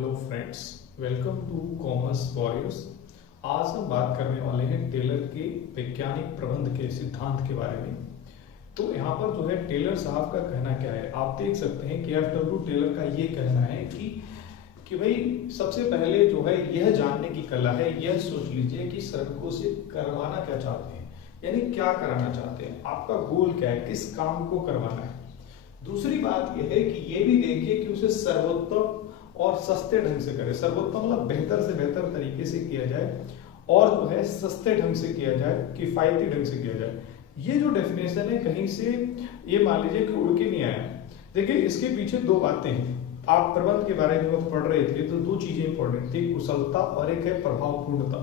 Hello friends, welcome to Commerce Warriors. आज हम बात करने वाले हैं टेलर के वैज्ञानिक प्रबंध के सिद्धांत के बारे में। तो यहाँ पर जो है टेलर साहब का कहना क्या है, आप देख सकते हैं कि एफ.डब्ल्यू. टेलर का ये कहना है कि भाई सबसे पहले जो है यह जानने की कला है, यह सोच लीजिए कि श्रमिकों से करवाना क्या चाहते हैं, यानी क्या कराना चाहते हैं, आपका गोल क्या है, किस काम को करवाना है। दूसरी बात यह है कि ये भी देखिए कि उसे सर्वोत्तम और सस्ते ढंग से करे। सर्वोत्तम मतलब बेहतर से बेहतर तरीके से किया जाए और जो है सस्ते ढंग से किया जाए, किफायती ढंग से किया जाए। ये जो डेफिनेशन है कहीं से ये मान लीजिए कि उड़ के नहीं आया। देखिए इसके पीछे दो बातें हैं। आप प्रबंध के बारे में जब पढ़ रहे थे तो दो चीजें इंपॉर्टेंट थी, कुशलता और एक है प्रभावपूर्णता।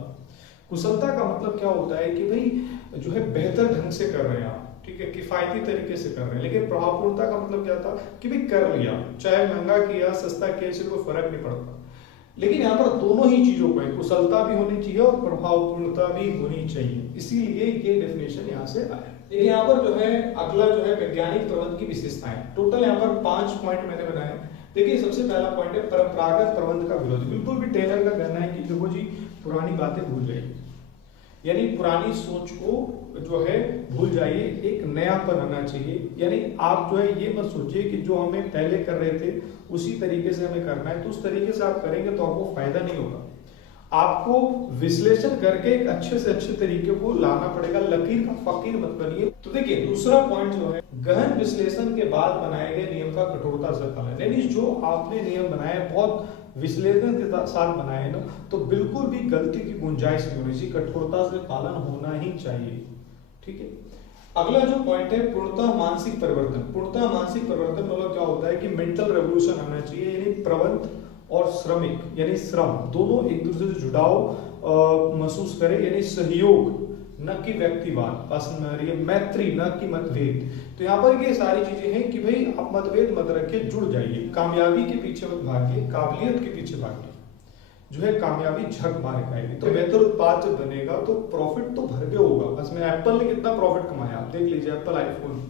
कुशलता का मतलब क्या होता है कि भाई जो है बेहतर ढंग से कर रहे हैं आप, ठीक है, किफायती तरीके से कर रहे हैं। लेकिन प्रभावपूर्णता का मतलब क्या था कि भाई कर लिया, चाहे महंगा किया सस्ता किया, इससे कोई फर्क नहीं पड़ता। लेकिन यहाँ पर दोनों ही चीजों को है, कुशलता भी होनी चाहिए और प्रभावपूर्णता भी होनी चाहिए, इसीलिए ये डेफिनेशन यहाँ से आया। देखिए यहाँ पर जो है अगला जो है वैज्ञानिक प्रबंध की विशेषताएं, टोटल यहाँ पर 5 पॉइंट मैंने बनाए। देखिए सबसे पहला पॉइंट है परंपरागत प्रबंध का विरोध। बिल्कुल भी टेलर का कहना है कि देखो जी पुरानी बातें भूल जाइए, यानी पुरानी सोच को जो है भूल जाइए, एक नयापन आना चाहिए। यानी आप जो है ये मत सोचिए कि जो हमें पहले कर रहे थे उसी तरीके से हमें करना है, तो उस तरीके से आप करेंगे तो आपको फायदा नहीं होगा। आपको विश्लेषण करके एक अच्छे से अच्छे तरीके को लाना पड़ेगा, लकीर का फकीर मत बनिए। तो देखिए दूसरा पॉइंट जो है गहन विश्लेषण के बाद बनाए गए नियम का कठोरता से पालन। यानी जो आपने नियम बनाए बहुत विश्लेषण के साथ बनाए ना, तो बिल्कुल भी गलती की गुंजाइश नहीं होनी चाहिए, कठोरता से पालन होना ही चाहिए, ठीक है। अगला जो पॉइंट है पूर्णतः मानसिक परिवर्तन। पूर्णतः मानसिक परिवर्तन मतलब क्या होता है कि मेंटल रेवोल्यूशन आना चाहिए, यानी प्रबंध और श्रमिक यानी श्रम दोनों एक दूसरे से जुड़ाव महसूस करें, यानी सहयोग न कि व्यक्तिवाद, पसंद आ रही है मैत्री न कि मतभेद। तो यहाँ पर ये सारी चीजें हैं कि भाई आप मतभेद मत रखिए, जुड़ जाइए, कामयाबी के पीछे मत भागिए, काबिलियत के पीछे भागिए, जो है कामयाबी झक मारे खाएगी। तो बेहतर उत्पाद जब बनेगा तो प्रॉफिट तो भर के होगा। बस में एप्पल ने कितना प्रॉफिट कमाया आप देख लीजिए, एप्पल आईफोन।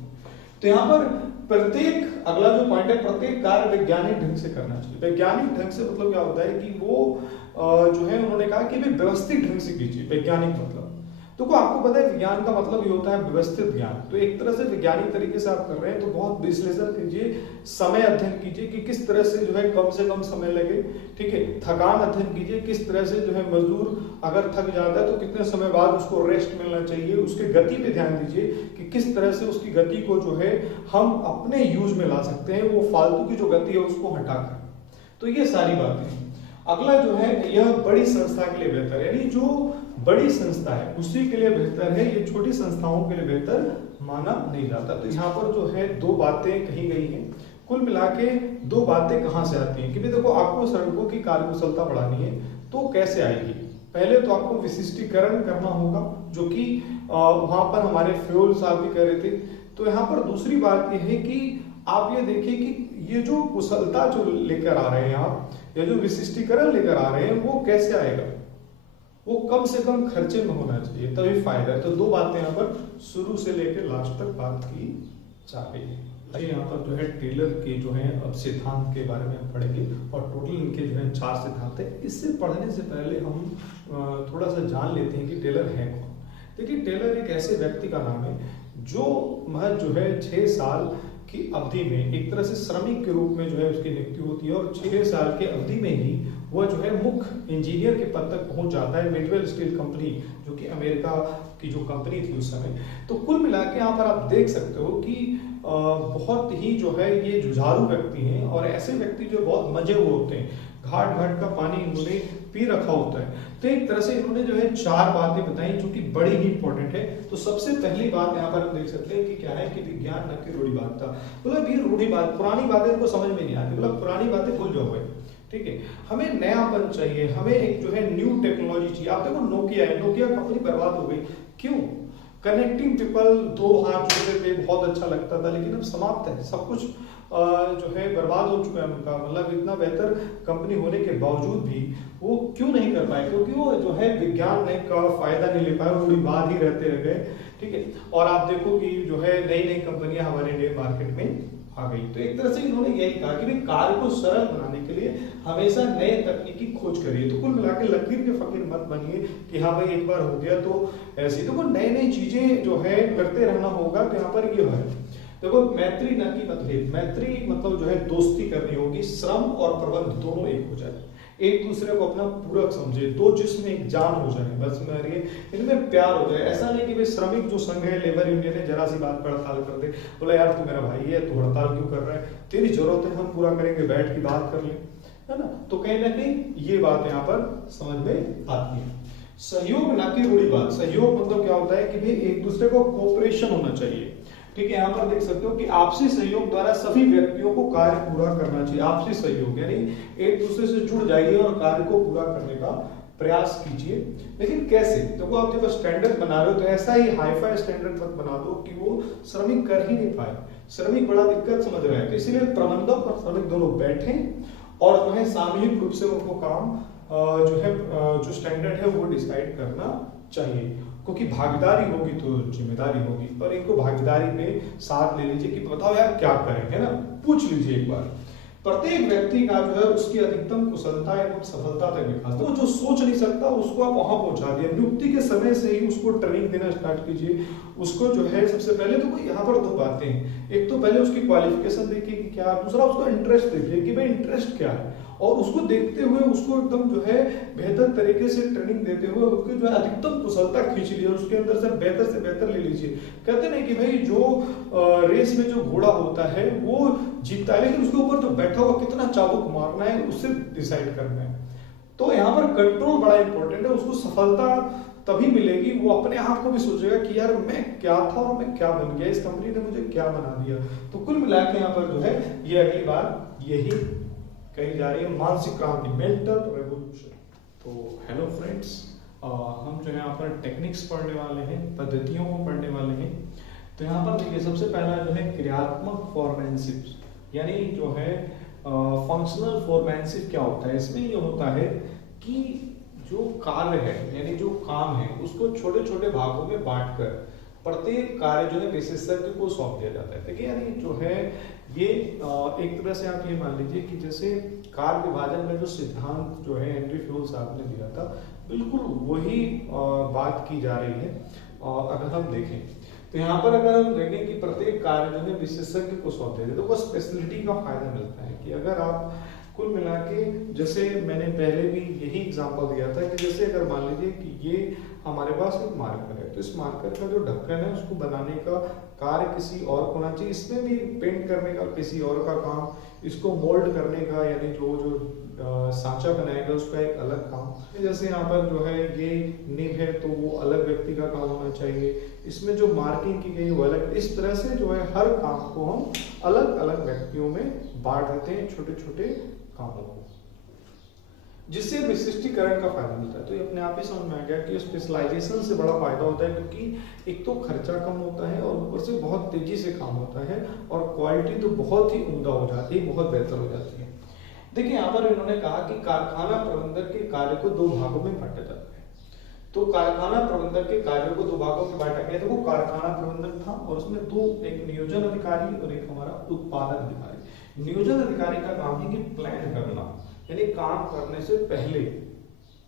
तो यहाँ पर प्रत्येक अगला जो पॉइंट है प्रत्येक कार्य वैज्ञानिक ढंग से करना चाहिए। वैज्ञानिक ढंग से मतलब क्या होता है कि वो जो है उन्होंने कहा कि व्यवस्थित ढंग से कीजिए। वैज्ञानिक मतलब तो आपको पता है विज्ञान का मतलब ये होता है व्यवस्थित ज्ञान। तो एक तरह से वैज्ञानिक तरीके से आप कर रहे हैं तो बहुत विश्लेषण कीजिए, समय अध्ययन कीजिए कि किस तरह से जो है कम से कम समय लगे, ठीक है। थकान अध्ययन कीजिए, किस तरह से जो है मजदूर अगर थक जाता है तो कितने समय बाद उसको रेस्ट मिलना चाहिए। उसके गति पे ध्यान दीजिए कि किस तरह से उसकी गति को जो है हम अपने यूज में ला सकते हैं, वो फालतू की जो गति है उसको हटाकर। तो ये सारी बातें। अगला जो है यह बड़ी संस्था के लिए बेहतर, यानी जो बड़ी संस्था है उसी के लिए बेहतर है, ये छोटी संस्थाओं के लिए बेहतर माना नहीं जाता। तो यहाँ पर जो है दो बातें कही गई हैं। कुल मिला के दो बातें कहाँ से आती हैं कि भाई देखो आपको श्रमिकों की कार्यकुशलता बढ़ानी है तो कैसे आएगी। पहले तो आपको विशिष्टीकरण करना होगा, जो कि वहां पर हमारे फ्योल साहब भी कह रहे थे। तो यहाँ पर दूसरी बात यह है कि आप ये देखिए कि ये जो कुशलता जो लेकर आ रहे हैं आप, या जो विशिष्टीकरण लेकर आ रहे हैं वो कैसे आएगा, वो कम से कम खर्चे में होना चाहिए तभी फायदा है। तो दो बातें यहाँ पर शुरू से लेकर लास्ट तक बात की जा रही है। यहाँ पर जो है टेलर के जो है अब सिद्धांत के बारे में पढ़ेंगे और टोटल इनके जो है 4 सिद्धांत है। इससे पढ़ने से पहले हम थोड़ा सा जान लेते हैं कि टेलर है कौन। देखिए टेलर एक ऐसे व्यक्ति का नाम है जो महज जो है 6 साल की अवधि में एक तरह से श्रमिक के रूप में जो है उसकी नियुक्ति होती है और 6 साल के अवधि में ही वह जो है मुख्य इंजीनियर के पद तक पहुंच जाता है। मिडवेल स्टील कंपनी जो कि अमेरिका की जो कंपनी थी उस समय। तो कुल मिला के यहाँ पर आप देख सकते हो कि बहुत ही जो है ये जुझारू व्यक्ति हैं और ऐसे व्यक्ति जो बहुत मजे हुए होते हैं। घाट घाट का पानी इन्होंने पी रखा होता है। तो एक तरह से इन्होंने जो है 4 बातें बताई जो कि बड़ी ही इंपॉर्टेंट है। तो सबसे पहली बात यहाँ पर हम देख सकते हैं कि क्या है कि विज्ञान न कि रूढ़िवादिता। मतलब ये रूढ़िवाद, पुरानी बातें इनको समझ में नहीं आती, मतलब पुरानी बातें भूल जाओ, ठीक है। हमें नयापन चाहिए, हमें एक जो है न्यू टेक्नोलॉजी चाहिए। आप देखो नोकिया है, नोकिया कंपनी बर्बाद हो गई, क्यों? कनेक्टिंग पीपल, 2 हाथ जोड़ते थे, बहुत अच्छा लगता था, लेकिन अब समाप्त है, सब कुछ जो है बर्बाद हो चुका है उनका। मतलब इतना बेहतर कंपनी होने के बावजूद भी वो क्यों नहीं कर पाए? क्योंकि वो जो है विज्ञान ने का फायदा नहीं ले पाए, रूढ़िवाद ही रहते रह गए, ठीक है। और आप देखो कि जो है नई नई कंपनियां हमारे इंडियन मार्केट में आ गई। तो एक तरह से इन्होंने यही कहा कि भाई कार्य को सरल बनाने के लिए हमेशा नए तकनीकी खोज करिए। तो कुल मिलाकर लकीर के फकीर मत बनिए कि हाँ भाई एक बार हो गया तो ऐसे। तो नई नई चीजें जो है करते रहना होगा। तो यहाँ पर ये है, देखो मैत्री न की मतभेद, मैत्री मतलब जो है दोस्ती करनी होगी, श्रम और प्रबंध दोनों एक हो जाए, एक दूसरे को अपना पूरक समझे, दो जिसमें एक जान हो जाए, बस मेरी इनमें प्यार हो जाए। ऐसा नहीं कि भाई श्रमिक जो संघ है, लेबर यूनियन है, जरा सी बात पर हड़ताल कर दे, बोला यार तू मेरा भाई है, तू हड़ताल क्यों कर रहा है, तेरी जरूरत है हम पूरा करेंगे, बैठ की बात कर ले, है ना। तो कहीं ना कहीं ये बात यहाँ पर समझ में आती है। सहयोग ना कि रूढ़ी बात। सहयोग मतलब क्या होता है कि भाई एक दूसरे को कोऑपरेशन होना चाहिए। ठीक है, यहाँ पर देख सकते हो कि आपसी सहयोग द्वारा सभी व्यक्तियों को कार्य पूरा करना चाहिए। आपसी सहयोग यानी एक दूसरे से जुड़ जाइए और कार्य को पूरा करने का प्रयास कीजिए। लेकिन कैसे? देखो आप जब स्टैंडर्ड बना रहे हो तो ऐसा ही हाईफाई स्टैंडर्ड मत बना दो कि वो श्रमिक कर ही नहीं पाए। श्रमिक बड़ा दिक्कत समझ रहा है, तो इसीलिए प्रबंधक और श्रमिक दोनों बैठे और जो है सामूहिक रूप से उनको काम जो है जो स्टैंडर्ड है वो डिसाइड करना चाहिए। क्योंकि भागीदारी होगी तो जिम्मेदारी होगी, और इनको भागीदारी में साथ ले लीजिए कि बताओ यार क्या करें, है ना, पूछ लीजिए एक बार। प्रत्येक व्यक्ति का जो है उसकी अधिकतम कुशलता एवं सफलता तक विकास, तो जो सोच नहीं सकता उसको आप वहां पहुंचा दिया। नियुक्ति के समय से ही उसको ट्रेनिंग देना स्टार्ट कीजिए। उसको जो है सबसे पहले तो यहाँ पर दो बातें हैं, एक तो पहले उसकी क्वालिफिकेशन देखिए कि क्या, दूसरा उसका इंटरेस्ट देखिए कि भाई इंटरेस्ट क्या है, और उसको देखते हुए उसको एकदम जो है बेहतर तरीके से ट्रेनिंग देते हुए उसकी जो है अधिकतम कुशलता खींच लीजिए, उसके अंदर से बेहतर ले लीजिए। कहते नहीं कि भाई जो रेस में जो घोड़ा होता है वो जीतता है, लेकिन उसके ऊपर जो बैठा हुआ कितना चाबुक मारना है उससे डिसाइड करना है। तो यहाँ पर कंट्रोल बड़ा इंपॉर्टेंट है। उसको सफलता तभी मिलेगी, वो अपने आप को भी सोचेगा कि यार मैं क्या था और मैं क्या बन गया, इस कंपनी ने मुझे क्या बना दिया। तो कुल मिला के यहाँ पर जो है ये अगली बार यही कही जा रही है, मानसिक क्रांति, मेंटल रेवोल्यूशन। तो हेलो फ्रेंड्स, हम जो है यहाँ पर टेक्निक्स पढ़ने वाले हैं, पद्धतियों को पढ़ने वाले हैं। तो यहाँ पर देखिए सबसे पहला जो है क्रियात्मक फॉर्मेनशिप, यानी जो है फंक्शनल फॉर्मेनशिप क्या होता है। इसमें ये होता है कि जो कार्य है यानी जो काम है उसको छोटे छोटे भागों में बांटकर प्रत्येक कार्य जो है विशेषज्ञ को सौंप दिया जाता है। देखिए यानी जो है ये एक तरह से आप ये मान लीजिए कि जैसे कार्य विभाजन में जो सिद्धांत जो है हेनरी फ्योल साहब ने दिया था, बिल्कुल वही बात की जा रही है। अगर हम देखें तो यहाँ पर अगर हम देखें कि प्रत्येक कार्य जो है विशेषज्ञ को सौंप देते तो वो स्पेशलिटी का फायदा मिलता है कि अगर आप कुल मिला के, जैसे मैंने पहले भी यही एग्जांपल दिया था कि जैसे अगर मान लीजिए कि ये हमारे पास एक मार्कर है, तो इस मार्कर का जो ढक्कन है उसको बनाने का कार्य किसी और को होना चाहिए, इसमें भी पेंट करने का किसी और का काम, इसको मोल्ड करने का यानी जो सांचा बनाएगा उसका एक अलग काम। जैसे यहाँ पर जो है ये निब है तो वो अलग व्यक्ति का काम होना चाहिए, इसमें जो मार्किंग की गई वो अलग। इस तरह से जो है हर काम को हम अलग अलग व्यक्तियों में बांट देते हैं, छोटे छोटे कामों को, जिससे विशिष्टीकरण का फायदा मिलता है। तो ये अपने आप ही समझ में आ गया कि स्पेशलाइजेशन से बड़ा फायदा होता है, क्योंकि एक तो खर्चा कम होता है और ऊपर से बहुत तेजी से काम होता है और क्वालिटी तो बहुत ही उम्दा हो जाती है, बहुत बेहतर हो जाती है। देखिए यहाँ पर इन्होंने कहा कि कारखाना प्रबंधक के कार्य को दो भागों में बांटा जाता है। तो कारखाना प्रबंधक के कार्यों को दो भागों में बांटा गया। तो वो कारखाना प्रबंधक था और उसमें दो, एक नियोजन अधिकारी और एक हमारा उत्पादन अधिकारी। नियोजन अधिकारी का काम है कि प्लान करना, यानी काम करने से पहले,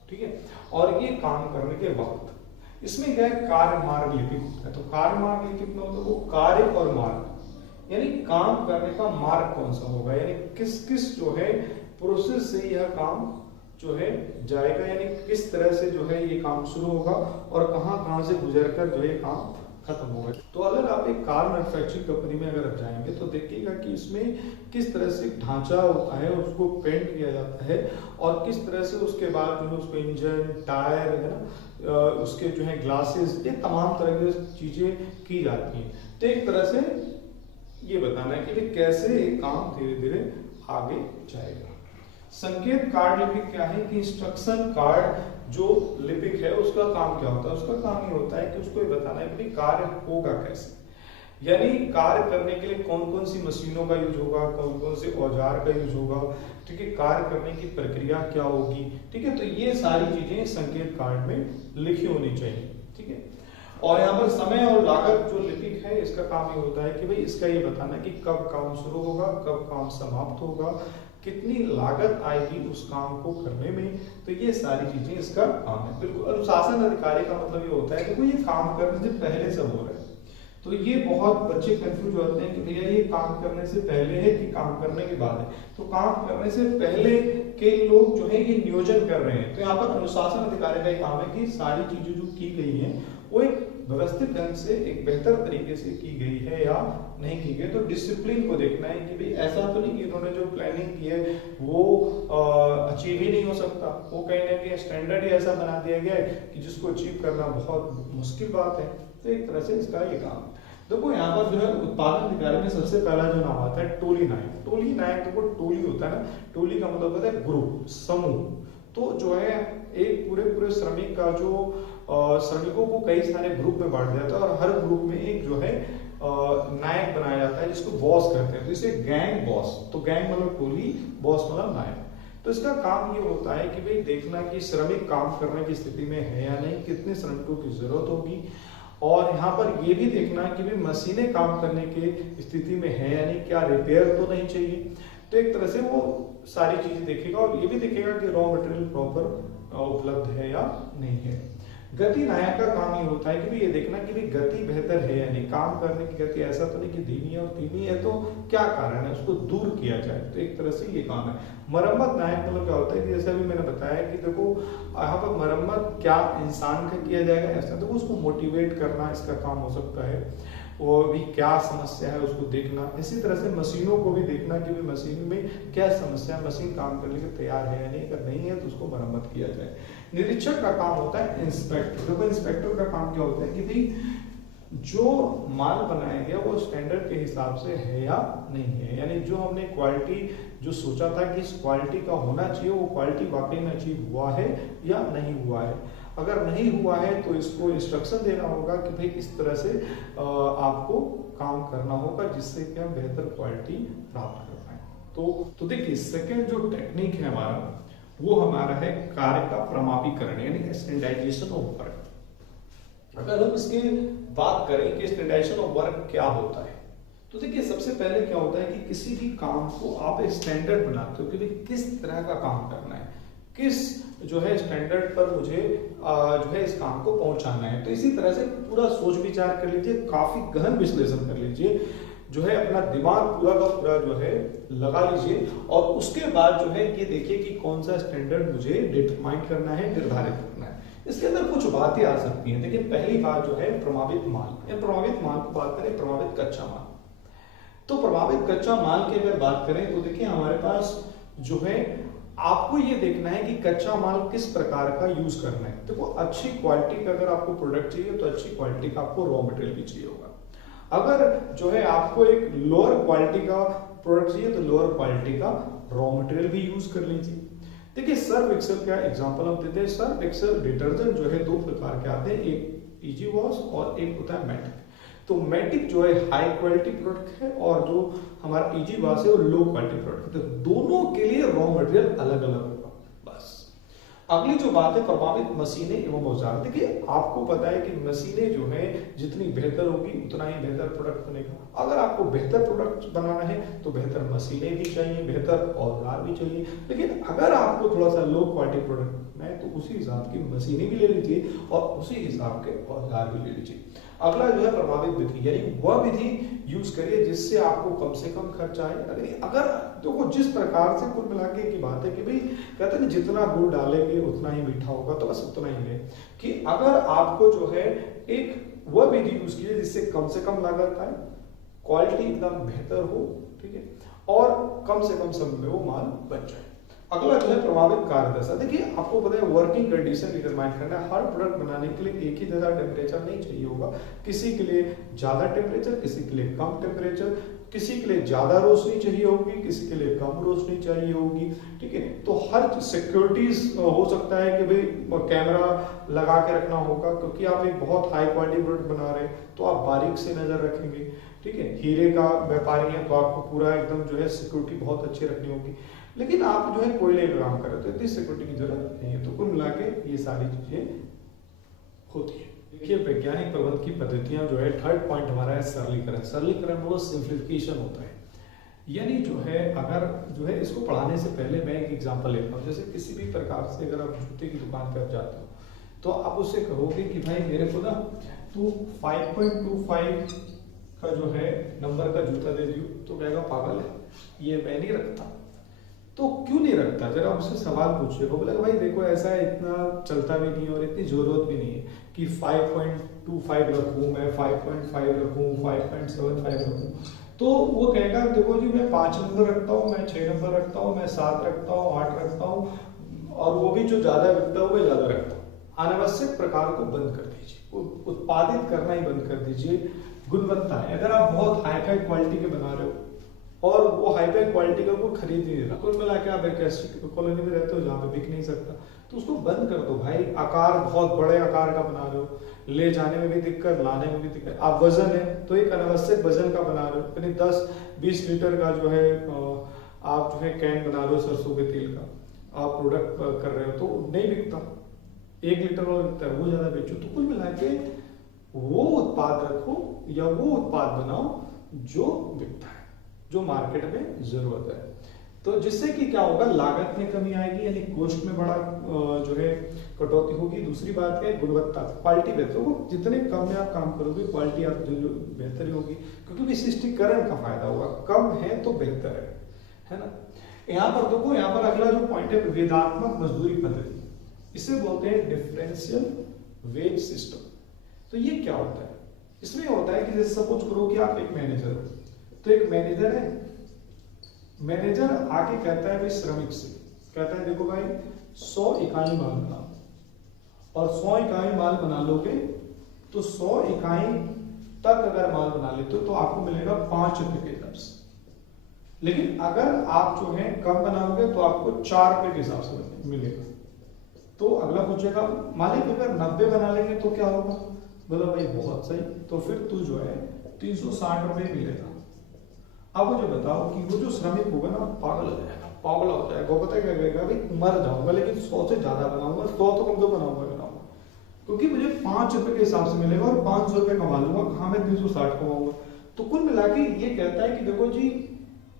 ठीक है, और ये काम करने के वक्त। इसमें क्या है, कार्य मार्ग लिपिक होता है। तो कार्य मार्ग लिपिक में होता है वो कार्य और मार्ग, यानी काम करने का मार्ग कौन सा होगा, यानी किस किस जो है प्रोसेस से यह काम जो है जाएगा, यानी किस तरह से जो है ये काम शुरू होगा और कहां कहां से गुजरकर जो है काम खत्म होगा। तो अगर आप एक कार मैन्युफैक्चरिंग कंपनी में अगर जाएंगे तो देखिएगा कि इसमें किस तरह से ढांचा होता है, उसको पेंट किया जाता है और किस तरह से उसके बाद जो है उसको इंजन, टायर, है ना, उसके जो है ग्लासेस, ये तमाम तरह की चीजें की जाती हैं। तो एक तरह से ये बताना है कि कैसे ये काम धीरे धीरे आगे जाएगा। संकेत कार्ड लिपिक क्या है कि इंस्ट्रक्शन कार्ड जो लिपिक है उसका काम क्या होता है, उसका काम ये होता है कि उसको ये बताना है कि कार्य होगा कैसे, यानी कार्य करने के लिए कौन कौन सी मशीनों का यूज होगा, कौन कौन से औजार का यूज होगा, ठीक है, कार्य करने की प्रक्रिया क्या होगी, ठीक है। तो ये सारी चीजें संकेत कार्ड में लिखी होनी चाहिए, ठीक है। और यहाँ पर समय और लागत जो लिपिक है इसका काम ये होता है कि भाई इसका ये बताना कि कब काम शुरू होगा, कब काम समाप्त होगा, कितनी लागत आएगी उस काम को करने में। तो ये सारी चीजें इसका काम है। बिल्कुल अनुशासन अधिकारी का मतलब ये होता है कि ये काम करने से पहले सब हो रहा है। तो ये बहुत बच्चे कंफ्यूज होते हैं कि भैया ये काम करने से पहले है कि काम करने के बाद है। तो काम करने से पहले के लोग जो है ये नियोजन कर रहे हैं। तो यहाँ पर अनुशासन अधिकारी का काम है कि सारी चीजें जो की गई हैं वो एक व्यवस्थित ढंग से एक बेहतर तरीके से की गई है या नहीं की गई। तो डिसिप्लिन को देखना है कि भाई ऐसा तो नहीं कि इन्होंने जो प्लानिंग की है वो अचीव ही नहीं हो सकता, वो कहीं ना कहीं स्टैंडर्ड ही ऐसा बना दिया गया है कि जिसको अचीव करना बहुत मुश्किल बात है। तो एक तरह से इसका ये काम देखो। यहाँ पर जो है उत्पादन अधिकारी में सबसे पहला जो नाम आता है टोली नायक। टोली नायक देखो, टोली होता है ना, टोली का मतलब होता है ग्रुप, समूह। तो जो है एक पूरे श्रमिक का जो श्रमिकों को कई सारे ग्रुप में बांट दिया जाता है और हर ग्रुप में एक जो है नायक बनाया जाता है जिसको बॉस कहते हैं। तो इसे गैंग बॉस, तो गैंग मतलब टोली, बॉस मतलब नायक। तो इसका काम ये होता है कि भाई देखना कि श्रमिक काम करने की स्थिति में है या नहीं, कितने श्रमिकों की जरूरत होगी, और यहाँ पर ये भी देखना कि भाई मशीनें काम करने की स्थिति में है या नहीं, क्या रिपेयर तो नहीं चाहिए। तो एक तरह से वो सारी चीजें देखेगा और ये भी देखेगा कि रॉ मटेरियल प्रॉपर उपलब्ध है या नहीं है। गति नायक का काम ये होता है कि भाई ये देखना कि भाई गति बेहतर है या नहीं, काम करने की गति ऐसा तो नहीं कि धीमी है और धीमी है तो क्या कारण है, उसको दूर किया जाए। तो एक तरह से ये काम है। मरम्मत नायक मतलब क्या होता है कि जैसे अभी मैंने बताया कि देखो यहाँ पर मरम्मत क्या इंसान का किया जाएगा ऐसा, तो उसको मोटिवेट करना इसका काम हो सकता है। वो भी क्या समस्या है उसको देखना। इसी तरह से मशीनों को भी देखना कि भाई मशीन में क्या समस्या है, मशीन काम करने के तैयार है या नहीं, अगर नहीं है तो उसको मरम्मत किया जाए। निरीक्षक का काम होता है इंस्पेक्टर। देखो इंस्पेक्टर का काम क्या होता है कि भाई जो माल बनाया गया वो स्टैंडर्ड के हिसाब से है या नहीं है, यानी जो हमने क्वालिटी जो सोचा था कि इस क्वालिटी का होना चाहिए वो क्वालिटी वाकई में अचीव हुआ है या नहीं हुआ है। अगर नहीं हुआ है तो इसको इंस्ट्रक्शन देना होगा कि भाई इस तरह से आपको काम करना होगा जिससे कि हम बेहतर क्वालिटी प्राप्त कर पाए। तो देखिए सेकेंड जो टेक्निक है हमारा वो हमारा है कार्य का प्रमापीकरण यानी स्टैंडर्डाइजेशन ऑफ वर्क। अगर हम इसकी बात करें कि स्टैंडर्डाइजेशन ऑफ वर्क क्या होता है, तो देखिए सबसे पहले क्या होता है कि किसी भी काम को आप एक स्टैंडर्ड बनाते हो कि भाई किस तरह का काम करना है, किस जो है स्टैंडर्ड पर मुझे जो है इस काम को पहुंचाना है। तो इसी तरह से पूरा सोच विचार कर लीजिए, काफी गहन विश्लेषण कर लीजिए, जो है अपना दिमाग पूरा का पूरा जो है लगा लीजिए और उसके बाद जो है ये देखिए कि कौन सा स्टैंडर्ड मुझे डिटरमाइन करना है, निर्धारित करना है। इसके अंदर कुछ बातें आ सकती हैं। देखिए पहली बात जो है प्रभावित माल। प्रभावित माल को बात करें, प्रभावित कच्चा माल। तो प्रभावित कच्चा माल की अगर बात करें तो देखिए हमारे पास जो है आपको ये देखना है कि कच्चा माल किस प्रकार का यूज करना है। देखो अच्छी क्वालिटी का अगर आपको प्रोडक्ट चाहिए तो अच्छी क्वालिटी का आपको रॉ मटेरियल भी चाहिए होगा। अगर जो है आपको एक लोअर क्वालिटी का प्रोडक्ट चाहिए तो लोअर क्वालिटी का रॉ मटेरियल भी यूज कर लीजिए। देखिए सर्फ एक्सेल का एग्जांपल हम देते हैं। सर्फ एक्सेल डिटर्जेंट जो है दो प्रकार के आते हैं, एक इजी वॉश और एक होता है मैटिक। तो मैटिक जो है हाई क्वालिटी प्रोडक्ट है और जो हमारा इजी वॉश है वो लो क्वालिटी प्रोडक्ट है। तो दोनों के लिए रॉ मटेरियल अलग अलग होगा। बस अगली जो बात है प्रभावित मशीनें एवं औजार। देखिए आपको पता है कि मशीनें जो है जितनी बेहतर होगी उतना ही बेहतर प्रोडक्ट बनेगा। अगर आपको बेहतर प्रोडक्ट बनाना है तो बेहतर मशीनें भी चाहिए, बेहतर औजार भी चाहिए। लेकिन अगर आपको थोड़ा सा लो क्वालिटी प्रोडक्ट बनाना है तो उसी हिसाब की मशीनें भी ले लीजिए और उसी हिसाब के औजार भी ले लीजिए। अगला जो है प्रभावित विधि, यानी वह विधि यूज करिए जिससे आपको कम से कम खर्च आए। अगर देखो जिस प्रकार से कुल मिला के की बात है कि भाई कहते हैं जितना गुड़ डालेंगे उतना ही मीठा होगा, तो बस उतना ही है कि अगर आपको जो है एक वह विधि यूज कीजिए जिससे कम से कम लागत आए, क्वालिटी एकदम बेहतर हो, ठीक है, और कम से कम समय में वो माल बन जाए। अगला जो है प्रभावित कार्य दशा। देखिए आपको पता है वर्किंग कंडीशन डिटरमाइन करना है। हर प्रोडक्ट बनाने के लिए एक ही जैसा टेम्परेचर नहीं चाहिए होगा। किसी के लिए ज्यादा टेम्परेचर, किसी के लिए कम टेम्परेचर, किसी के लिए ज्यादा रोशनी चाहिए होगी, किसी के लिए कम रोशनी चाहिए होगी, ठीक है। तो हर सिक्योरिटीज हो सकता है कि भाई कैमरा लगा के रखना होगा क्योंकि आप एक बहुत हाई क्वालिटी प्रोडक्ट बना रहे हैं तो आप बारीक से नजर रखेंगे, ठीक है। हीरे का व्यापारी है तो आपको पूरा एकदम जो है सिक्योरिटी बहुत अच्छी रखनी होगी। लेकिन आप जो है कोयले का काम कर रहे हो तो इतनी सिक्योरिटी की जरूरत नहीं है। तो कुल मिला के ये सारी चीजें होती है। देखिए वैज्ञानिक प्रबंध की पद्धतियां जो है, थर्ड पॉइंट हमारा है सरलीकरण। सरलीकरण वो सिंप्लीफिकेशन होता है। यानी जो है अगर जो है इसको पढ़ाने से पहले मैं एक एग्जांपल लेता हूँ। जैसे किसी भी प्रकार से अगर आप जूते की दुकान पर जाते हो तो आप उससे कहोगे कि भाई मेरे को ना तू 5.25 का जो है नंबर का जूता दे दियो, तो कहेगा पागल है, ये मैं नहीं रखता। तो क्यों नहीं रखता, जरा उससे सवाल पूछिए। वो बोलेगा भाई देखो ऐसा है, इतना चलता भी नहीं और इतनी जरूरत भी नहीं है कि 5.25 रखूं, मैं 5.5 रखूं, 5.75 रखूं। तो वो कहेगा देखो जी मैं 5 नंबर रखता हूँ, मैं 6 नंबर रखता हूँ, मैं 7 रखता हूँ, 8 रखता हूँ, और वो भी जो ज्यादा बिकता है वो ज्यादा रखता हूँ। अनावश्यक प्रकार को बंद कर दीजिए, उत्पादित करना ही बंद कर दीजिए। गुणवत्ता है, अगर आप बहुत हाई फाई क्वालिटी के बना रहे हो और वो हाई फाई क्वालिटी का वो खरीद नहीं रहा, कुल मिला के आप एक ऐसी कॉलोनी में रहते हो जहाँ पे बिक नहीं सकता, तो उसको बंद कर दो भाई। आकार बहुत बड़े आकार का बना रहे हो, ले जाने में भी दिक्कत, लाने में भी दिक्कत। आप वजन है तो एक अनावश्यक वजन का बना रहे हो, यानी 10-20 लीटर का जो है आप जो है कैन बना रहे हो सरसों के तेल का, आप प्रोडक्ट कर रहे हो तो नहीं बिकता। 1 लीटर वाला बिकता है, वो ज्यादा बेचो। तो कुल मिला के वो उत्पाद रखो या वो उत्पाद बनाओ जो बिकता है, जो मार्केट में जरूरत है। तो जिससे कि क्या होगा, लागत में कमी आएगी, यानी कॉस्ट में बड़ा जो है कटौती होगी। दूसरी बात है गुणवत्ता, क्वालिटी बेहतर होगी। जितने कम में आप काम करोगे क्वालिटी आप जो बेहतर होगी, क्योंकि विशिष्टीकरण का फायदा होगा। कम है तो बेहतर है ना। यहाँ पर देखो, यहाँ पर अगला जो पॉइंट है विभेदात्मक मजदूरी पद्धति, इसे बोलते हैं डिफरेंशियल वेज सिस्टम। तो ये क्या होता है, इसमें होता है कि जैसे सपोज करो कि आप एक मैनेजर हो, तो एक मैनेजर है, मैनेजर आके कहता है भाई श्रमिक से, कहता है देखो भाई 100 इकाई माल बनाओ, और 100 इकाई माल बना लोगे तो 100 इकाई तक अगर माल बना लेते हो तो आपको मिलेगा 5 रुपए के हिसाब से। लेकिन अगर आप जो है कम बनाओगे तो आपको 4 रुपए के हिसाब से मिलेगा। तो अगला पूछेगा मालिक अगर 90 बना लेंगे तो क्या होगा, बोला भाई बहुत सही, तो फिर तू जो है 360 रुपए मिलेगा। अब मुझे बताओ कि वो जो श्रमिक होगा ना पागल हो जाएगा, पागल हो जाएगा। वो पता है क्या कहेगा, भाई मर जाऊंगा लेकिन 100 से ज्यादा बनाऊंगा, 100 तो कम तो बनाऊंगा, क्योंकि मुझे 5 रुपए के हिसाब से मिलेगा और 500 रुपए कमा लूंगा, कहाँ मैं 360 कमाऊंगा। तो कुल मिला के ये कहता है कि देखो जी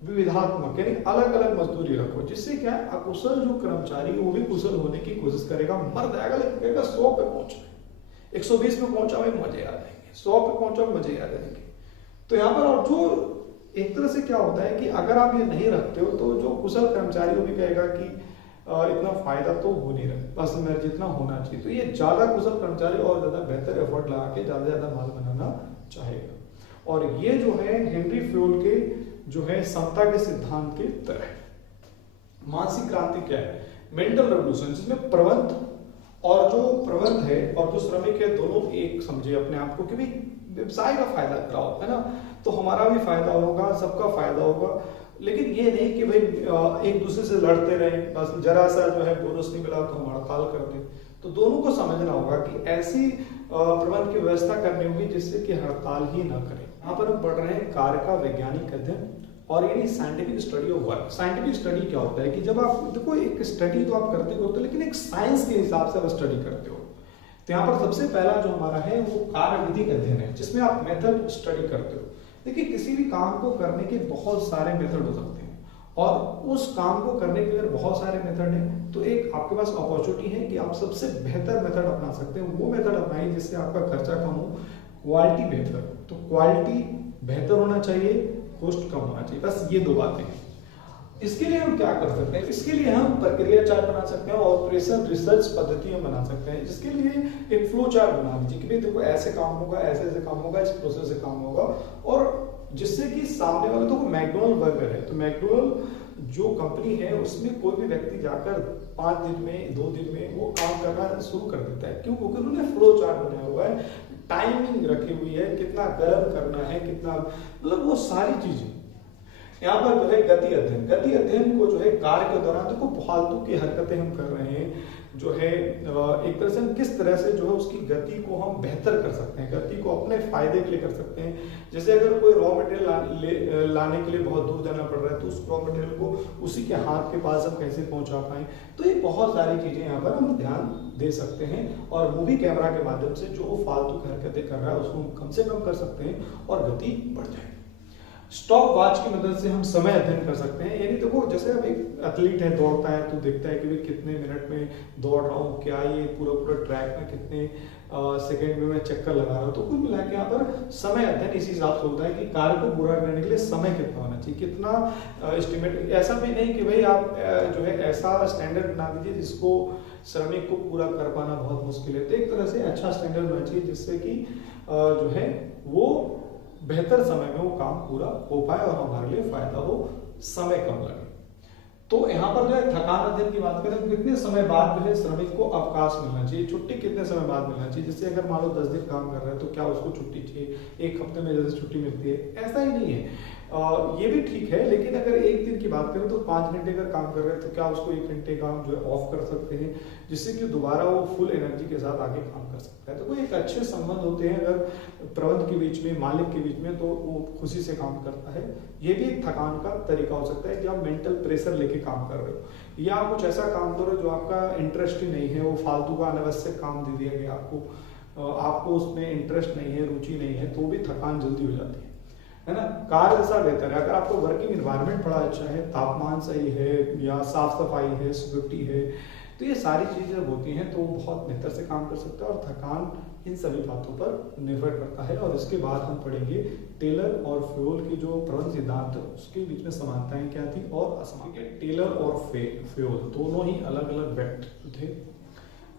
विविधात्मक, यानी अलग अलग मजदूरी रखो, जिससे क्या है अकुशल जो कर्मचारी वो भी कुशल होने की कोशिश करेगा, मर जाएगा लेकिन कहेगा 100 पे पहुंच गए, 120 पे पहुंचा भाई मजे आ जाएंगे, 100 पे पहुंचा मजे आ जाएंगे। तो यहाँ पर और जो एक तरह से क्या होता है कि अगर आप ये नहीं रखते हो तो जो कुशल कर्मचारी वो भी कहेगा कि इतना फायदा तो हो नहीं रहा, बस मेरे जितना होना चाहिए। तो ये ज्यादा कुशल कर्मचारी और ज्यादा बेहतर एफर्ट लगा के ज्यादा माल बनाना चाहेगा। और ये जो है हेनरी फ्योल के जो है समता के सिद्धांत के तरह। मानसिक क्रांति क्या है, मेंटल रेवोल्यूशन, जिसमें प्रबंध और जो प्रबंध है और जो श्रमिक है दोनों एक समझे अपने आप को कि भाई व्यवसाय का फायदा कराओ, है ना, तो हमारा भी फायदा होगा, सबका फायदा होगा। लेकिन ये नहीं कि भाई एक दूसरे से लड़ते रहे, बस जरा सा जो है बोनस नहीं मिला तो हम हड़ताल कर दें। तो दोनों को समझना होगा कि ऐसी प्रबंध की व्यवस्था करनी होगी जिससे कि हड़ताल ही ना करें। यहाँ पर हम पढ़ रहे हैं कार्य का वैज्ञानिक अध्ययन, और यानी scientific study of work. Scientific study क्या होता है कि जब आप देखो एक स्टडी तो आप करते हो लेकिन एक साइंस के हिसाब से आप स्टडी करते हो। तो यहाँ पर सबसे पहला जो हमारा है वो कार्य विधि का अध्ययन है, जिसमें आप मेथड स्टडी करते हो। देखिए किसी भी काम को करने के बहुत सारे मेथड हो सकते हैं, और उस काम को करने के अगर बहुत सारे मेथड हैं तो एक आपके पास अपॉर्चुनिटी है कि आप सबसे बेहतर मेथड अपना सकते हैं। वो मेथड अपनाइए जिससे आपका खर्चा कम हो, क्वालिटी बेहतर। तो क्वालिटी बेहतर होना चाहिए, कॉस्ट कम होना चाहिए, बस ये 2 बातें हैं। इसके लिए हम क्या कर सकते हैं, इसके लिए हम प्रक्रिया चार्ट बना सकते हैं, ऑपरेशन रिसर्च पद्धतियां बना सकते हैं। जिसके लिए एक फ्लो चार्ट बना लीजिए कि देखो ऐसे काम होगा, ऐसे ऐसे काम होगा, इस प्रोसेस से काम होगा, और जिससे कि सामने वाले तो मैकडोनल्ड बर्गर है तो मैकडोनल्ड जो कंपनी है उसमें कोई भी व्यक्ति जाकर 5 दिन में 2 दिन में वो काम करना शुरू कर देता है। क्यों? क्योंकि उन्होंने फ्लो चार्ट बनाया हुआ है, टाइमिंग रखी हुई है, कितना गर्म करना है, कितना, मतलब वो सारी चीजें। यहाँ पर जो है गति अध्ययन को जो है कार्य के दौरान देखो फालतू की हरकतें हम कर रहे हैं जो है एक तरह से हम किस तरह से जो है उसकी गति को हम बेहतर कर सकते हैं, गति को अपने फायदे के लिए कर सकते हैं। जैसे अगर कोई रॉ मटेरियल लाने के लिए बहुत दूर जाना पड़ रहा है तो उस रॉ मटेरियल को उसी के हाथ के पास हम कैसे पहुंचा पाएं, तो ये बहुत सारी चीजें यहाँ पर हम ध्यान दे सकते हैं और मूवी कैमरा के माध्यम से जो फालतू हरकतें कर रहा है उसको कम से कम कर सकते हैं और गति बढ़ जाए। स्टॉप वॉच की मदद से हम समय अध्ययन कर सकते हैं, यानी देखो जैसे अब एक एथलीट है दौड़ता है तो देखता है कि भाई कितने मिनट में दौड़ रहा हूँ, क्या ये पूरा ट्रैक में कितने सेकंड में मैं चक्कर लगा रहा हूँ। तो कुल मिला के यहाँ पर समय अध्ययन इसी हिसाब से होता है कि कार्य को पूरा करने के लिए समय कितना होना चाहिए, कितना एस्टिमेट। ऐसा भी नहीं कि भाई आप जो है ऐसा स्टैंडर्ड बना दीजिए जिसको श्रमिक को पूरा कर पाना बहुत मुश्किल है। तो एक तरह से अच्छा स्टैंडर्ड होना चाहिए जिससे कि जो है वो बेहतर समय में वो काम पूरा हो पाए और हमारे लिए फायदा हो, समय कम लगे। तो यहाँ पर जो है थकान अध्ययन की बात करें, कितने समय बाद जो है श्रमिक को अवकाश मिलना चाहिए, छुट्टी कितने समय बाद मिलना चाहिए। जैसे अगर मान लो 10 दिन काम कर रहा है तो क्या उसको छुट्टी चाहिए, एक हफ्ते में जैसे छुट्टी मिलती है, ऐसा ही नहीं है। ये भी ठीक है, लेकिन अगर एक दिन की बात करें तो 5 घंटे का काम कर रहे हैं तो क्या उसको 1 घंटे काम जो है ऑफ कर सकते हैं जिससे कि दोबारा वो फुल एनर्जी के साथ आगे काम कर सकता है। तो कोई एक अच्छे संबंध होते हैं अगर प्रबंध के बीच में, मालिक के बीच में, तो वो खुशी से काम करता है। ये भी एक थकान का तरीका हो सकता है कि आप मेंटल प्रेशर लेके काम कर रहे हो या कुछ ऐसा काम कर रहे हो जो आपका इंटरेस्ट ही नहीं है, वो फालतू का अनावश्यक काम दे दिया गया आपको उसमें इंटरेस्ट नहीं है, रुचि नहीं है, तो भी थकान जल्दी हो जाती है ना। कार्य जैसा बेहतर है, अगर आपको वर्किंग एनवायरनमेंट बड़ा अच्छा है, तापमान सही है या साफ सफाई है, सिक्योरिटी है, तो ये सारी चीजें जब होती हैं तो वो बहुत बेहतर से काम कर सकता है। और थकान इन सभी बातों पर निर्भर करता है। और इसके बाद हम पढ़ेंगे टेलर और फ्योल की जो प्रबंध सिद्धांत है उसके बीच में समानताएं क्या थी और असमानताएं। टेलर और फ्योल दोनों ही अलग अलग व्यक्ति थे।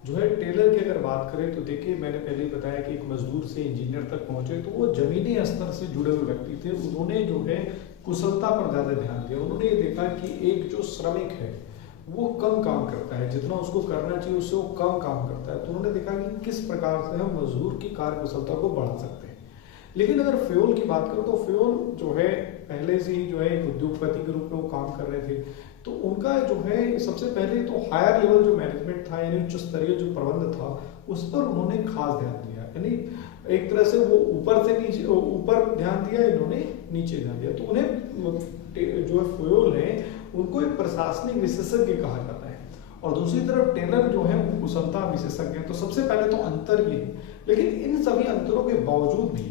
जो है टेलर की अगर बात करें तो देखिए मैंने पहले ही बताया कि एक मजदूर से इंजीनियर तक पहुंचे तो वो जमीनी स्तर से जुड़े हुए व्यक्ति थे। उन्होंने जो है कुशलता पर ज्यादा ध्यान दिया। उन्होंने ये देखा कि एक जो श्रमिक है वो कम काम करता है, जितना उसको करना चाहिए उससे वो कम काम करता है। तो उन्होंने देखा कि किस प्रकार से हम मजदूर की कार्य कुशलता को बढ़ा सकते हैं। लेकिन अगर फ्योल की बात करो तो फ्योल जो है पहले से ही जो है एक उद्योगपति के रूप में वो काम कर रहे थे। तो उनका जो है सबसे पहले तो हायर लेवल जो मैनेजमेंट था यानी उच्च स्तरीय जो प्रबंध था उस पर उन्होंने खास ध्यान दिया। यानी एक तरह से वो ऊपर से नीचे, ऊपर ध्यान दिया, इन्होंने नीचे ध्यान दिया। तो उन्हें जो फ्योल है उनको एक प्रशासनिक विशेषज्ञ कहा जाता है और दूसरी तरफ टेलर जो है वो कुशलता विशेषज्ञ। तो सबसे पहले तो अंतर ये है, लेकिन इन सभी अंतरों के बावजूद भी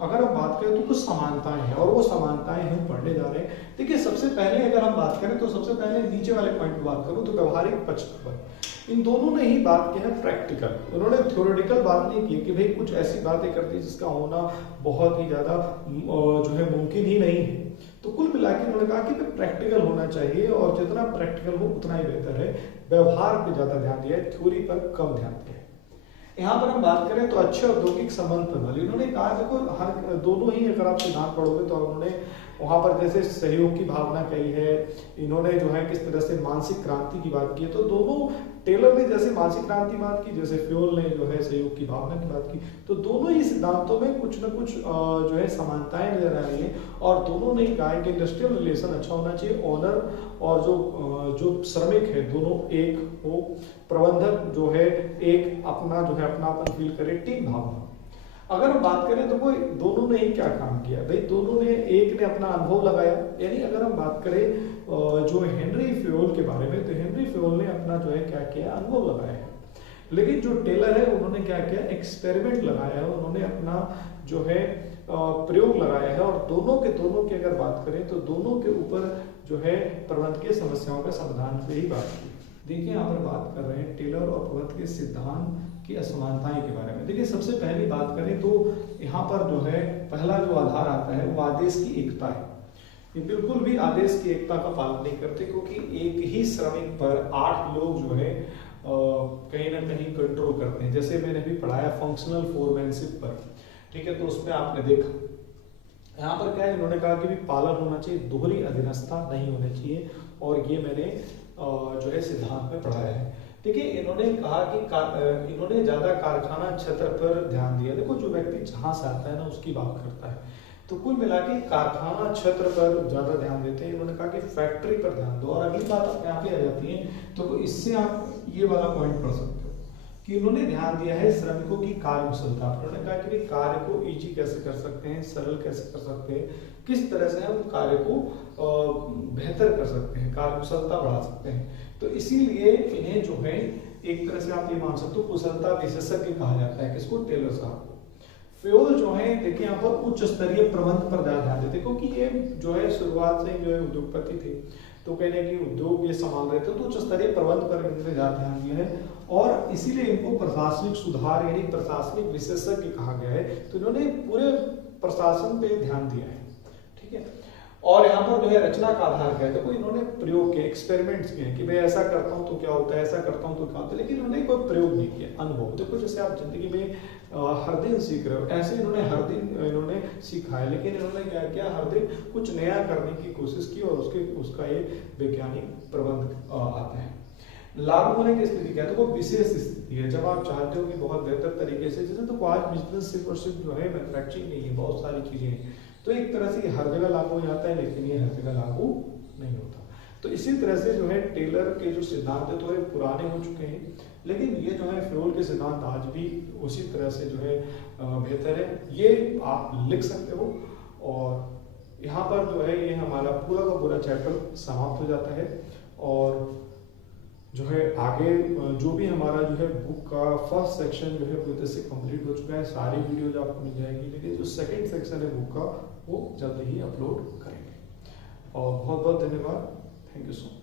अगर हम बात करें तो कुछ समानताएं हैं और वो समानताएं हम पढ़ने जा रहे हैं। देखिए सबसे पहले अगर हम बात करें तो सबसे पहले नीचे वाले पॉइंट पर बात करूं तो व्यवहारिक पक्ष पर इन दोनों ने ही बात किया है प्रैक्टिकल। उन्होंने थ्योरेटिकल बात नहीं की कि भाई कुछ ऐसी बातें करती जिसका होना बहुत ही ज्यादा जो है मुमकिन ही नहीं है। तो कुल मिला के उन्होंने कहा कि प्रैक्टिकल होना चाहिए और जितना प्रैक्टिकल हो उतना ही बेहतर है। व्यवहार पे ज्यादा ध्यान दिया है, थ्योरी पर कम ध्यान दिया है। यहाँ पर हम बात करें तो अच्छे औद्योगिक संबंध प्रणाली, उन्होंने कहा देखो हर दोनों ही अगर आप सिद्धांत पढ़ोगे तो उन्होंने वहां पर जैसे सहयोग की भावना कही है, इन्होंने जो है किस तरह से मानसिक क्रांति की बात की है। तो दोनों टेलर ने जैसे मानसिक क्रांति की बात की, जैसे फ्योल ने जो है सहयोग की भावना की बात की। तो दोनों ही सिद्धांतों में कुछ न कुछ जो है समानताएं नजर आ रही है और दोनों ने कहा कि इंडस्ट्रियल रिलेशन अच्छा होना चाहिए। ओनर और जो श्रमिक है दोनों एक हो, प्रबंधक जो है एक अपना जो है अपनापन फील करे, टीम भावना। अगर हम बात करें तो कोई दोनों ने ही क्या काम किया भाई, दोनों ने, एक ने अपना अनुभव लगाया। यानी अगर हम बात करें जो हेनरी फ्योल के बारे में तो हेनरी फ्योल ने अपना जो है क्या किया, अनुभव लगाया है। लेकिन जो टेलर है उन्होंने क्या किया, एक्सपेरिमेंट लगाया है, उन्होंने अपना जो है प्रयोग लगाया है। और दोनों की अगर बात करें तो दोनों के ऊपर जो है प्रबंधकीय समस्याओं का समाधान पे ही बात की। देखिए यहाँ पर बात कर रहे हैं टेलर और प्रबंध के सिद्धांत की असमानताएं के बारे में। देखिए सबसे पहली बात करें तो यहाँ पर जो है पहला जो आधार आता है वो आदेश की एकता है। ये बिल्कुल भी आदेश की एकता का पालन नहीं करते क्योंकि एक ही श्रमिक पर 8 लोग जो है कहीं ना कहीं कंट्रोल करते हैं। जैसे मैंने भी पढ़ाया फंक्शनल फोरमैनशिप पर, ठीक है, तो उसमें आपने देखा यहाँ पर क्या है, इन्होंने कहा कि भी पालन होना चाहिए, दोहरी अधीनस्था नहीं होनी चाहिए। और ये मैंने जो है सिद्धांत में पढ़ाया है। देखिए इन्होंने कहा कि इन्होंने ज्यादा कारखाना क्षेत्र पर ध्यान दिया। देखो जो व्यक्ति जहां से आता है ना उसकी बात करता है। तो कुल मिला के कारखाना क्षेत्र पर ज्यादा ध्यान देते हैं। इन्होंने कहा कि फैक्ट्री पर ध्यान दो। और अगली बात आप यहाँ पे आ जाती है, तो इससे आप ये वाला पॉइंट पढ़ सकते हो कि उन्होंने ध्यान दिया है श्रमिकों की कार्य कुशलता। उन्होंने कहा कि कार्य को इजी कैसे कर सकते हैं, सरल कैसे कर सकते हैं, किस तरह से हम कार्य को बेहतर कर सकते हैं, कार्य कुशलता बढ़ा सकते हैं। तो इसीलिए इन्हें जो है एक तरह से आप ये मान सकते हो कुशलता विशेषज्ञ कहा जाता है। किसको? टेलर साहब को। फ्योल जो है देखिए यहाँ पर उच्च स्तरीय प्रबंध पर ध्यान देते, क्योंकि ये जो है शुरुआत से जो है उद्योगपति थे, तो कहने की उद्योग ये संभाल रहे थे, तो उच्च स्तरीय प्रबंध पर इन्होंने ज्यादा ध्यान दिया है और इसीलिए इनको प्रशासनिक सुधार यानी प्रशासनिक विशेषज्ञ कहा गया है। तो इन्होंने पूरे प्रशासन पे ध्यान दिया है, ठीक है। और यहाँ पर जो है रचना का आधार क्या है, देखो इन्होंने प्रयोग किए, एक्सपेरिमेंट्स किए कि भाई ऐसा करता हूँ तो क्या होता है, ऐसा करता हूँ तो क्या होता है, लेकिन इन्होंने कोई प्रयोग नहीं किया। अनुभव देखो, जैसे आप जिंदगी में हर दिन सीख रहे हो, ऐसे इन्होंने हर दिन इन्होंने सीखा है, लेकिन इन्होंने क्या किया, हर दिन कुछ नया करने की कोशिश की और उसका एक वैज्ञानिक प्रबंध आता है। लागू होने की स्थिति क्या है, तो वो विशेष स्थिति है जब आप चाहते हो कि बहुत बेहतर तरीके से, जैसे तो आज बिजनेस सिर्फ और सिर्फ जो है मैन्युफैक्चरिंग नहीं है, बहुत सारी चीजें हैं, तो एक तरह से हर जगह लागू हो जाता है, लेकिन ये हर जगह लागू नहीं होता। तो इसी तरह से जो है टेलर के जो सिद्धांत है थोड़े पुराने हो चुके हैं, लेकिन ये जो है फ्योल के सिद्धांत आज भी उसी तरह से जो है बेहतर है, ये आप लिख सकते हो। और यहाँ पर जो है ये हमारा पूरा का पूरा चैप्टर समाप्त हो जाता है। और जो है आगे जो भी हमारा जो है बुक का फर्स्ट सेक्शन जो है पूरी से कंप्लीट हो चुका है, सारी वीडियोज आपको मिल जाएगी, लेकिन जो सेकंड सेक्शन है बुक का वो जल्द ही अपलोड करेंगे। और बहुत बहुत धन्यवाद, थैंक यू सो मच।